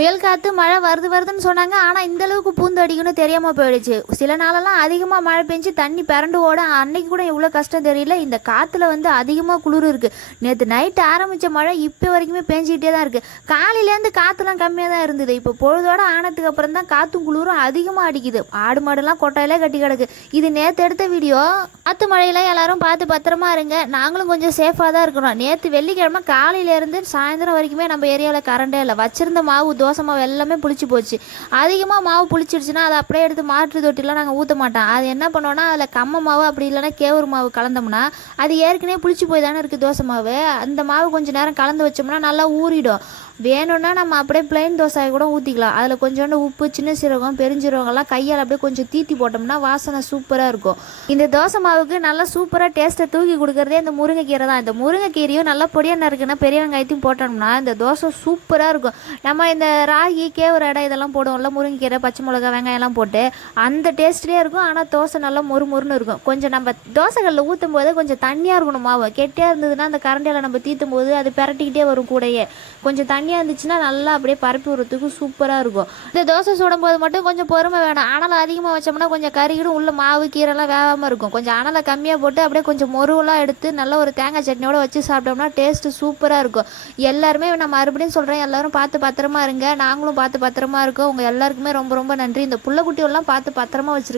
புயல் காற்று மழை வருது வருதுன்னு சொன்னாங்க. ஆனால் இந்த அளவுக்கு பூந்து அடிக்கும்னு தெரியாமல் போயிடுச்சு. சில நாளெல்லாம் அதிகமாக மழை பெஞ்சு தண்ணி பிறண்டு ஓட அன்னைக்கு கூட இவ்வளோ கஷ்டம் தெரியல. இந்த காற்றுல வந்து அதிகமாக குளிர் இருக்குது நேற்று நைட்டு ஆரம்பித்த மழை இப்போ வரைக்குமே பெஞ்சிக்கிட்டே தான் இருக்குது காலையிலேருந்து காற்றுலாம் கம்மியாக தான் இருந்தது. இப்போ பொழுதோட ஆனதுக்கு அப்புறம் தான் காற்றும் குளிரும் அதிகமாக அடிக்குது. ஆடு மாடுலாம் கொட்டையிலே கட்டி கிடக்கு. இது நேற்று எடுத்த வீடியோ. காற்று மழையில எல்லாரும் பார்த்து பத்திரமா இருங்க. நாங்களும் கொஞ்சம் சேஃபாக தான் இருக்கிறோம் நேற்று வெள்ளிக்கிழமை காலையிலேருந்து சாயந்தரம் வரைக்குமே நம்ம ஏரியாவில் கரண்டே இல்லை. வச்சிருந்த மாவு தோசை மாவு எல்லாமே புளிச்சு போச்சு. அதிகமாக மாவு புளிச்சிடுச்சுன்னா அதை அப்படியே எடுத்து மாற்று தொட்டிலாம் நாங்கள் ஊற்ற மாட்டோம். அது என்ன பண்ணோன்னா அதில் கம்ம மாவு அப்படி இல்லைன்னா கேவுரு மாவு கலந்தோம்னா அது ஏற்கனவே புளிச்சு போய் தானே இருக்குது தோசை மாவு. அந்த மாவு கொஞ்சம் நேரம் கலந்து வச்சோம்னா நல்லா ஊறிடும். வேணும்னா நம்ம அப்படியே பிளைன் தோசையை கூட ஊற்றிக்கலாம் அதில் கொஞ்சோண்டு உப்பு சின்ன சீரகம் பெருஞ்சீரகம்லாம் கையால் அப்படியே கொஞ்சம் தீத்தி போட்டோம்னா வாசனை சூப்பராக இருக்கும். இந்த தோசை மாவுக்கு நல்லா சூப்பராக டேஸ்ட்டை தூக்கி கொடுக்குறதே இந்த முருங்கைக்கீரை தான். இந்த முருங்கைக்கீரையும் நல்லா பொடியாக நறுக்குன்னா பெரிய வெங்காயத்தையும் போட்டோம்னா இந்த தோசை சூப்பராக இருக்கும். நம்ம இந்த ராகி கேவர அடை இதெல்லாம் போடுவோம்ல முருங்கைக்கீரை பச்சை மிளகா வெங்காயம்லாம் போட்டு அந்த டேஸ்ட்லேயே இருக்கும். ஆனால் தோசை நல்லா மொறு மொறுன்னு இருக்கும். கொஞ்சம் நம்ம தோசைகளில் ஊற்றும் போது கொஞ்சம் தண்ணியாக இருக்கணும் மாவு. கெட்டியாக இருந்ததுன்னா அந்த கரண்டியில் நம்ம தீத்தும் போது அது பிரட்டிக்கிட்டே வரும் கூடையே. கொஞ்சம் தண்ணி தண்ணியாக இருந்துச்சுன்னா நல்லா அப்படியே பரப்பி விடுறதுக்கு சூப்பராக இருக்கும். இந்த தோசை சுடும் போது மட்டும் கொஞ்சம் பொறுமை வேணும். அனல் அதிகமாக வச்சோம்னா கொஞ்சம் கறிகிடும் உள்ள மாவு கீரைலாம் வேகாமல் இருக்கும். கொஞ்சம் அனலை கம்மியாக போட்டு அப்படியே கொஞ்சம் மொருவெலாம் எடுத்து நல்ல ஒரு தேங்காய் சட்னியோடு வச்சு சாப்பிட்டோம்னா டேஸ்ட்டு சூப்பராக இருக்கும். எல்லாருமே நான் மறுபடியும் சொல்கிறேன் எல்லாரும் பார்த்து பத்திரமா இருங்க. நாங்களும் பார்த்து பத்திரமா இருக்கோம். உங்கள் எல்லாருக்குமே ரொம்ப ரொம்ப நன்றி. இந்த புள்ளக்குட்டியெல்லாம் பார்த்து பத்திரமா வச்சுருக்கோம்